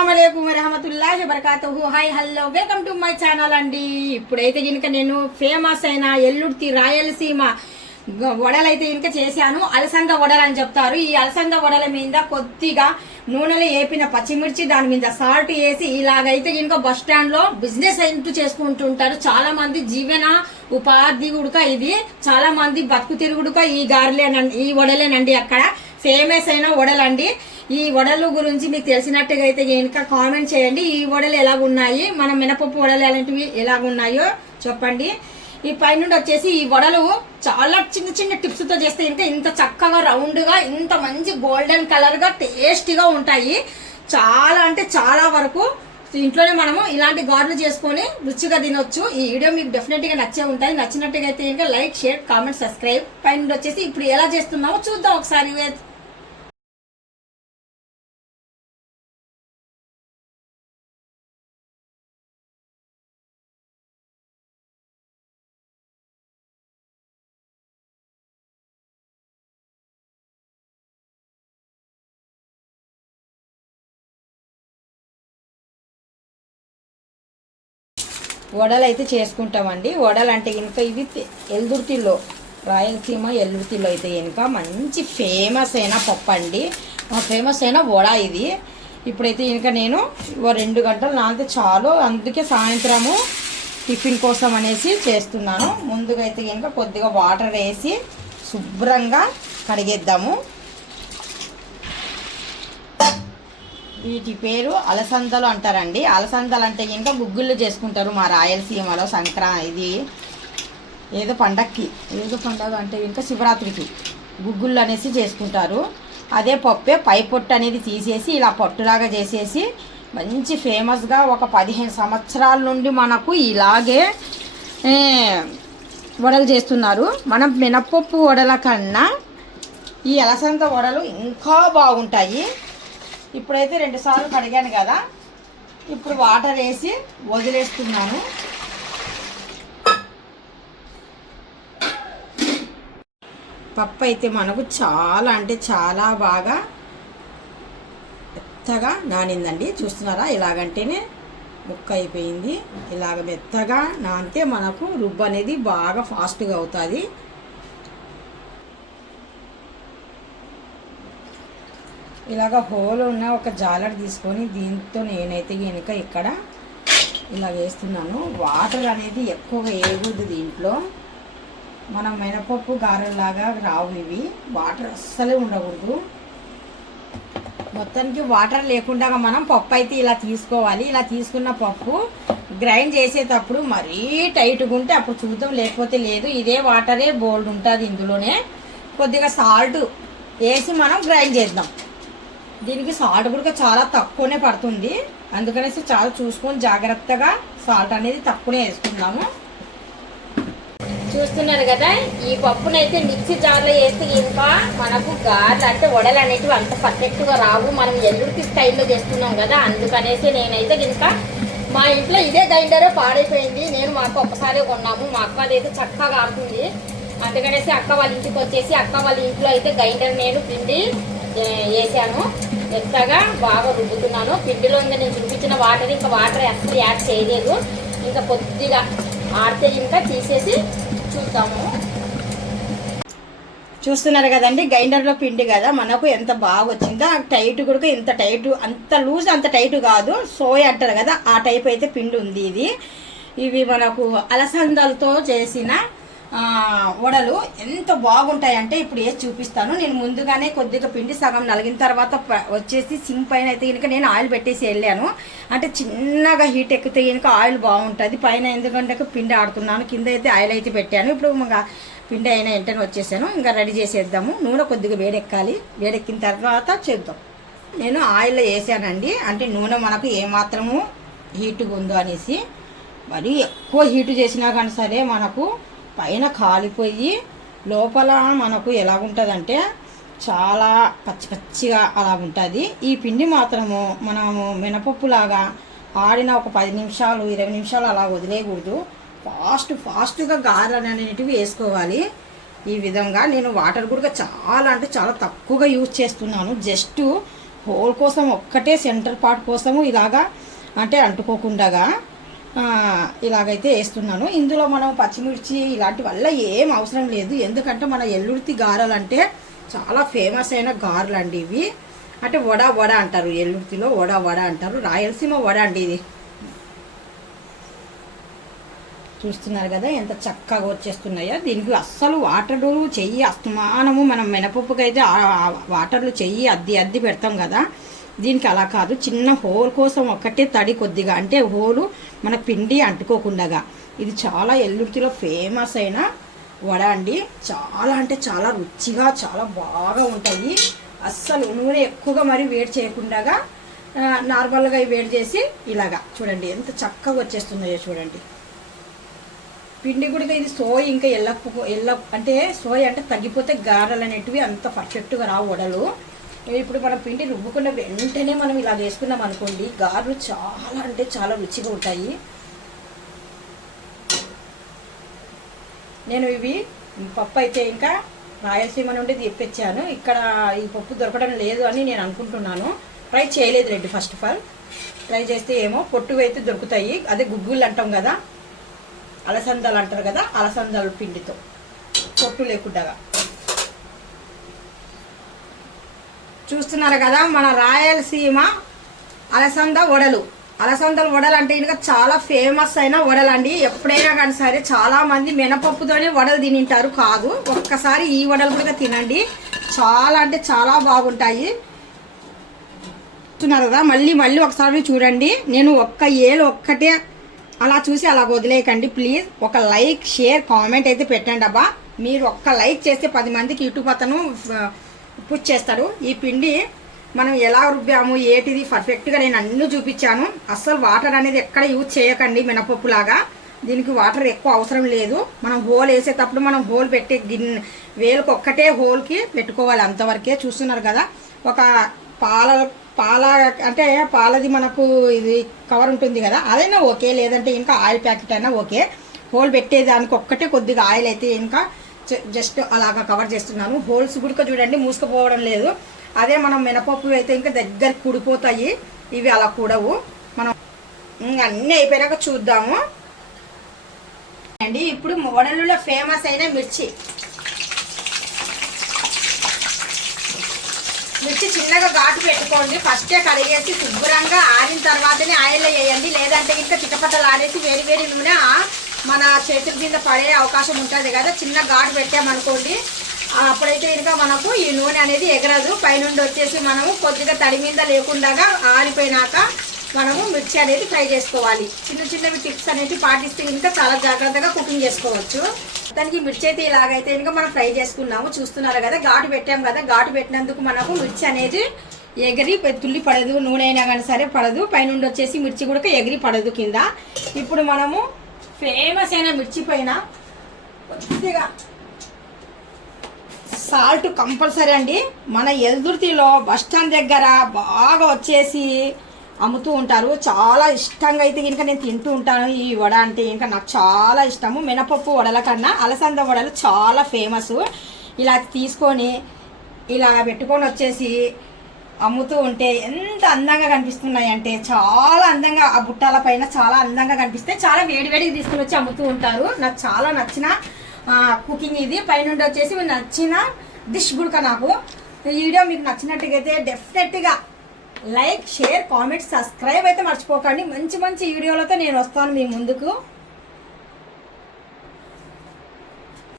అస్సలాముఅలైకుం వరహమతుల్లాహి వబరకాతుహు. Hi hello welcome to my channel అండి. ఇప్పుడైతే కనుక నేను ఫేమస్ అయిన ఎల్లుర్తి రాయలసీమ వడలైతే కనుక చేశాను. అలసంద వడలు అని చెప్తారు. ఈ అలసంద వడల మీద కొద్దిగా నూనెలో వేపిన పచ్చిమిర్చి, దాని మీద సాల్ట్ వేసి ఇలాగైతే కనుక బస్ స్టాండ్ లో బిజినెస్ అంటూ చేసుకుంటుంటారు. చాలా మంది జీవన ఉపాధి గుడుక ఇది, చాలా మంది బతుకు తిరుగుడుక ఈ గారెలేనండి, ఈ వడలేనండి అక్కడ ఫేమస్ అయిన వడలండి. ఈ వడలు గురించి మీకు తెలిసినట్టుగా అయితే కనుక కామెంట్ చేయండి. ఈ వడలు ఎలాగున్నాయి, మన మినపప్పు వడలు అలాంటివి ఎలాగున్నాయో చెప్పండి. ఈ పైనుండి వచ్చేసి ఈ వడలు చాలా చిన్న చిన్న టిప్స్తో చేస్తే ఇంకా ఇంత చక్కగా రౌండ్గా ఇంత మంచి గోల్డెన్ కలర్గా టేస్టీగా ఉంటాయి. చాలా అంటే చాలా వరకు ఇంట్లోనే మనము ఇలాంటి గారెలు చేసుకొని రుచిగా తినొచ్చు. ఈ వీడియో మీకు డెఫినెట్గా నచ్చే ఉంటుంది. నచ్చినట్టుగా అయితే ఇంకా లైక్, షేర్, కామెంట్, సబ్స్క్రైబ్. పైనుండి వచ్చేసి ఇప్పుడు ఎలా చేస్తున్నామో చూద్దాం ఒకసారి. వడలు అయితే చేసుకుంటామండి. వడలు అంటే కనుక ఇవి ఎల్దుర్తిలో, రాయలసీమ ఎల్దుర్తిలో అయితే కనుక మంచి ఫేమస్ అయిన పప్పు అండి, ఫేమస్ అయిన వడ ఇది. ఇప్పుడైతే కనుక నేను 2 గంటలు నానితే చాలు, అందుకే సాయంత్రము టిఫిన్ కోసం అనేసి చేస్తున్నాను. ముందుగా అయితే కనుక కొద్దిగా వాటర్ వేసి శుభ్రంగా కడిగేద్దాము. వీటి పేరు అలసందలు అంటారండి. అలసందలు అంటే ఇంకా గుగ్గుళ్ళు చేసుకుంటారు మా రాయలసీమలో. ఇది ఏదో పండగ అంటే ఇంకా శివరాత్రికి గుగ్గుళ్ళు అనేసి చేసుకుంటారు. అదే పప్పే పై పొట్టు అనేది తీసేసి ఇలా పొట్టులాగా చేసేసి మంచి ఫేమస్గా ఒక 15 సంవత్సరాల నుండి మనకు ఇలాగే వడలు చేస్తున్నారు. మనం మినపప్పు వడల కన్నా ఈ అలసంద వడలు ఇంకా బాగుంటాయి. ఇప్పుడైతే 2 సార్లు కడిగాను కదా, ఇప్పుడు వాటర్ వేసి వదిలేస్తున్నాను. పప్పు అయితే మనకు చాలా అంటే చాలా బాగా మెత్తగా నానిందండి. చూస్తున్నారా, ఇలాగంటేనే ముక్క అయిపోయింది. ఇలాగ మెత్తగా నానితే మనకు రుబ్బు అనేది బాగా ఫాస్ట్గా అవుతుంది. ఇలాగ హోల్ ఉన్న ఒక జాలర్ తీసుకొని దీంతో నేనైతే కనుక ఇక్కడ ఇలా వేస్తున్నాను. వాటర్ అనేది ఎక్కువగా వేయకూడదు దీంట్లో. మనం మినపప్పు గారెలాగా రావు ఇవి, వాటర్ అస్సలే ఉండకూడదు. మొత్తానికి వాటర్ లేకుండా మనం పప్పు అయితే ఇలా తీసుకోవాలి. ఇలా తీసుకున్న పప్పు గ్రైండ్ చేసేటప్పుడు మరీ టైట్గా ఉంటే అప్పుడు చూద్దాం, లేకపోతే లేదు. ఇదే వాటరే బోల్డ్ ఉంటుంది. ఇందులోనే కొద్దిగా సాల్ట్ వేసి మనం గ్రైండ్ చేద్దాం. దీనికి సాల్ట్ కూడా చాలా తక్కువనే పడుతుంది, అందుకనేసి చాలా చూసుకొని జాగ్రత్తగా సాల్ట్ అనేది తక్కువనే వేసుకుందాము. చూస్తున్నారు కదా, ఈ పప్పునైతే మిక్సీ జార్లో వేస్తే ఇంకా మనకు గారెలు అంటే వడలు అనేటివి అంత పర్ఫెక్ట్గా రావు. మనం ఎల్లుర్తి స్టైల్లో చేస్తున్నాం కదా, అందుకనేసి నేనైతే ఇంకా మా ఇంట్లో ఇదే గ్రైండరే పాడైపోయింది. నేను మాకు ఒక్కసారి కొన్నాము. మా అక్క అయితే చక్కగా ఆడుతుంది, అందుకనేసి అక్క వాళ్ళ ఇంటికి వచ్చేసి అక్క వాళ్ళ ఇంట్లో అయితే గ్రైండర్ నేను పిండి వేసాను. మెత్తగా బాగా రుబ్బుతున్నాను. పిండిలో ఇంకా నేను చూపించిన వాటర్, ఇంకా వాటర్ అసలు యాడ్ చేయలేదు. ఇంకా కొద్దిగా ఆడితే ఇంకా తీసేసి చూద్దాము. చూస్తున్నారు కదండి, గ్రైండర్లో పిండి కదా మనకు ఎంత బాగా వచ్చిందో. టైట్ కూడా ఇంత టైట్, అంత లూజ్ అంత టైట్ కాదు, సోయ్ అంటారు కదా ఆ టైప్ అయితే పిండి ఉంది ఇది. ఇవి మనకు అలసందలతో చేసిన వడలు ఎంత బాగుంటాయంటే ఇప్పుడు వేసి చూపిస్తాను. నేను ముందుగానే కొద్దిగా పిండి సగం నలిగిన తర్వాత వచ్చేసి సింక్ పైన అయితే కనుక నేను ఆయిల్ పెట్టేసి వెళ్ళాను. అంటే చిన్నగా హీట్ ఎక్కితే కనుక ఆయిల్ బాగుంటుంది పైన, ఎందుకంటే పిండి ఆడుతున్నాను. కింద అయితే ఆయిల్ అయితే పెట్టాను. ఇప్పుడు పిండి అయిన వెంటనే వచ్చేసాను. ఇంకా రెడీ చేసేద్దాము. నూనె కొద్దిగా వేడెక్కాలి, వేడెక్కిన తర్వాత చేద్దాం. నేను ఆయిల్లో వేసానండి, అంటే నూనె మనకు ఏమాత్రము హీట్గా ఉందో అనేసి. మరీ ఎక్కువ హీటు చేసినా కానీ సరే మనకు పైన కాలిపోయి లోపల మనకు ఎలాగుంటుందంటే చాలా పచ్చి పచ్చిగా అలా ఉంటుంది. ఈ పిండి మాత్రము మనము మినపప్పులాగా ఆడిన ఒక 10 నిమిషాలు 20 నిమిషాలు అలా వదిలేయకూడదు. ఫాస్ట్గా గారెలు అనేటివి వేసుకోవాలి. ఈ విధంగా నేను వాటర్ కూడా చాలా అంటే చాలా తక్కువగా యూజ్ చేస్తున్నాను. జస్ట్ హోల్ కోసం ఒక్కటే సెంటర్ పార్ట్ కోసము ఇలాగా అంటే అంటుకోకుండా ఇలాగైతే వేస్తున్నాను. ఇందులో మనం పచ్చిమిర్చి ఇలాంటి వల్ల ఏం అవసరం లేదు. ఎందుకంటే మన ఎల్లుర్తి గారెలు అంటే చాలా ఫేమస్ అయిన గారెలు అండి ఇవి. అంటే వడ అంటారు, ఎల్లుర్తిలో వడ అంటారు, రాయలసీమ వడ అండి ఇది. చూస్తున్నారు కదా ఎంత చక్కగా వచ్చేస్తున్నాయో. దీనికి అస్సలు వాటర్లు చెయ్యి అస్తమానము మనం మినపప్పుకి అయితే వాటర్లు చెయ్యి అద్ది పెడతాం కదా, దీనికి అలా కాదు. చిన్న హోల్ కోసం ఒక్కటే తడి కొద్దిగా అంటే హోలు మన పిండి అంటుకోకుండా. ఇది చాలా ఎల్లుర్తిలో ఫేమస్ అయిన వడ అండి. చాలా అంటే చాలా రుచిగా చాలా బాగా ఉంటాయి. అస్సలు నూనె ఎక్కువగా మరి వేడి చేయకుండా నార్మల్గా వేడి చేసి ఇలాగా చూడండి ఎంత చక్కగా వచ్చేస్తున్నాయో చూడండి. పిండి కూడా ఇది సోయ ఇంకా అంటే సోయ అంటే తగ్గిపోతే గారెలు అనేటివి అంత పర్ఫెక్ట్గా రావు వడలు. ఇప్పుడు మనం పిండి రుబ్బుకున్న వెంటనే మనం ఇలా వేసుకున్నాం అనుకోండి, గారెలు చాలా అంటే చాలా రుచిగా ఉంటాయి. నేను ఇవి పప్పు అయితే ఇంకా రాయలసీమ నుండి తెప్పించాను. ఇక్కడ ఈ పప్పు దొరకడం లేదు అని నేను అనుకుంటున్నాను. ట్రై చేయలేదు Reddy. First of all try చేస్తే ఏమో పొట్టు అయితే దొరుకుతాయి. అదే గుగ్గుళ్ళు అంటాం కదా, అలసందలు అంటారు కదా, అలసందలు పిండితో పొట్టు లేకుండా. చూస్తున్నారు కదా మన రాయలసీమ అలసంద వడలు. అలసందల వడలు అంటే ఇంకా చాలా ఫేమస్ అయిన వడలు అండి. ఎప్పుడైనా కానీ సరే చాలామంది మినపప్పుతోనే వడలు తినింటారు. కాదు, ఒక్కసారి ఈ వడలు కూడా తినండి, చాలా అంటే చాలా బాగుంటాయి. చూస్తున్నారు కదా, మళ్ళీ ఒకసారి చూడండి. నేను ఒక్కటే అలా చూసి అలా వదిలేయకండి ప్లీజ్. ఒక లైక్ షేర్ కామెంట్ అయితే పెట్టండి అబ్బా. మీరు ఒక్క లైక్ చేస్తే 10 మందికి యూట్యూబ్ అతను పుష్ చేస్తాడు. ఈ పిండి మనం ఎలా రుబ్బాము ఏటిది పర్ఫెక్ట్గా నేను అన్నీ చూపించాను. అస్సలు వాటర్ అనేది ఎక్కడ యూజ్ చేయకండి మినపప్పులాగా. దీనికి వాటర్ ఎక్కువ అవసరం లేదు. మనం హోల్ వేసేటప్పుడు మనం హోల్ పెట్టే వేలుకు ఒక్కటే హోల్కి పెట్టుకోవాలి, అంతవరకే. చూస్తున్నారు కదా, ఒక పాల అంటే పాలది మనకు ఇది కవర్ ఉంటుంది కదా, అదైనా ఓకే, లేదంటే ఇంకా ఆయిల్ ప్యాకెట్ అయినా ఓకే. హోల్ పెట్టేదానికి ఒక్కటే కొద్దిగా ఆయిల్ అయితే ఇంకా జస్ట్ అలాగా కవర్ చేస్తున్నాను. హోల్స్ కూడా చూడండి మూసుకుపోవడం లేదు. అదే మనం మినపప్పు అయితే ఇంకా దగ్గర కూడిపోతాయి, ఇవి అలా కూడవు. మనం అన్నీ అయిపోయాక చూద్దాము అండి. ఇప్పుడు వడలులో ఫేమస్ అయిన మిర్చి చిన్నగా ఘాటు పెట్టుకోండి. ఫస్టే కడిగేసి శుభ్రంగా ఆరిన తర్వాతనే ఆయిల్లో వేయండి. లేదంటే ఇంకా చిటపట్టలు ఆడేసి వేడి నూనె మన చేతుల కింద పడే అవకాశం ఉంటుంది కదా. చిన్న ఘాటు పెట్టామనుకోండి, అప్పుడైతే ఇంకా మనకు ఈ నూనె అనేది ఎగరదు. పైనుండి వచ్చేసి మనము కొద్దిగా తడి మీద లేకుండా ఆరిపోయినాక మనము మిర్చి అనేది ఫ్రై చేసుకోవాలి. చిన్నవి టిప్స్ అనేది పాటిస్తే ఇంకా చాలా జాగ్రత్తగా కుకింగ్ చేసుకోవచ్చు. దానికి మిర్చి అయితే ఇలాగైతే ఇంకా మనం ఫ్రై చేసుకున్నాము. చూస్తున్నారు కదా, ఘాటు పెట్టాము కదా, ఘాటు పెట్టినందుకు మనకు మిర్చి అనేది ఎగిరి తుల్లి పడదు. నూనె అయినా కానీ సరే పడదు. పైనుండి వచ్చేసి మిర్చి కూడా ఎగిరి పడదు కింద. ఇప్పుడు మనము ఫేమస్ అయిన మిర్చి పైన కొద్దిగా సాల్ట్ కంపల్సరీ అండి. మన ఎల్దుర్తిలో బస్టాండ్ దగ్గర బాగా వచ్చేసి అమ్ముతూ ఉంటారు. చాలా ఇష్టంగా అయితే ఇంకా నేను తింటూ ఉంటాను. ఈ వడ అంటే ఇంకా నాకు చాలా ఇష్టము. మినపప్పు వడల కన్నా అలసంద వడలు చాలా ఫేమస్. ఇలా తీసుకొని ఇలా పెట్టుకొని వచ్చేసి అమ్ముతూ ఉంటే ఎంత అందంగా కనిపిస్తున్నాయి అంటే చాలా అందంగా, ఆ బుట్టాల పైన చాలా అందంగా కనిపిస్తే చాలా వేడివేడికి తీసుకుని వచ్చి అమ్ముతూ ఉంటారు. నాకు చాలా నచ్చిన కుకింగ్ ఇది. పైనుండి వచ్చేసి నచ్చిన డిష్ కూడా. నాకు ఈ వీడియో మీకు నచ్చినట్టుగైతే డెఫినెట్గా లైక్ షేర్ కామెంట్ సబ్స్క్రైబ్ అయితే మర్చిపోకండి. మంచి వీడియోలతో నేను వస్తాను మీ ముందుకు.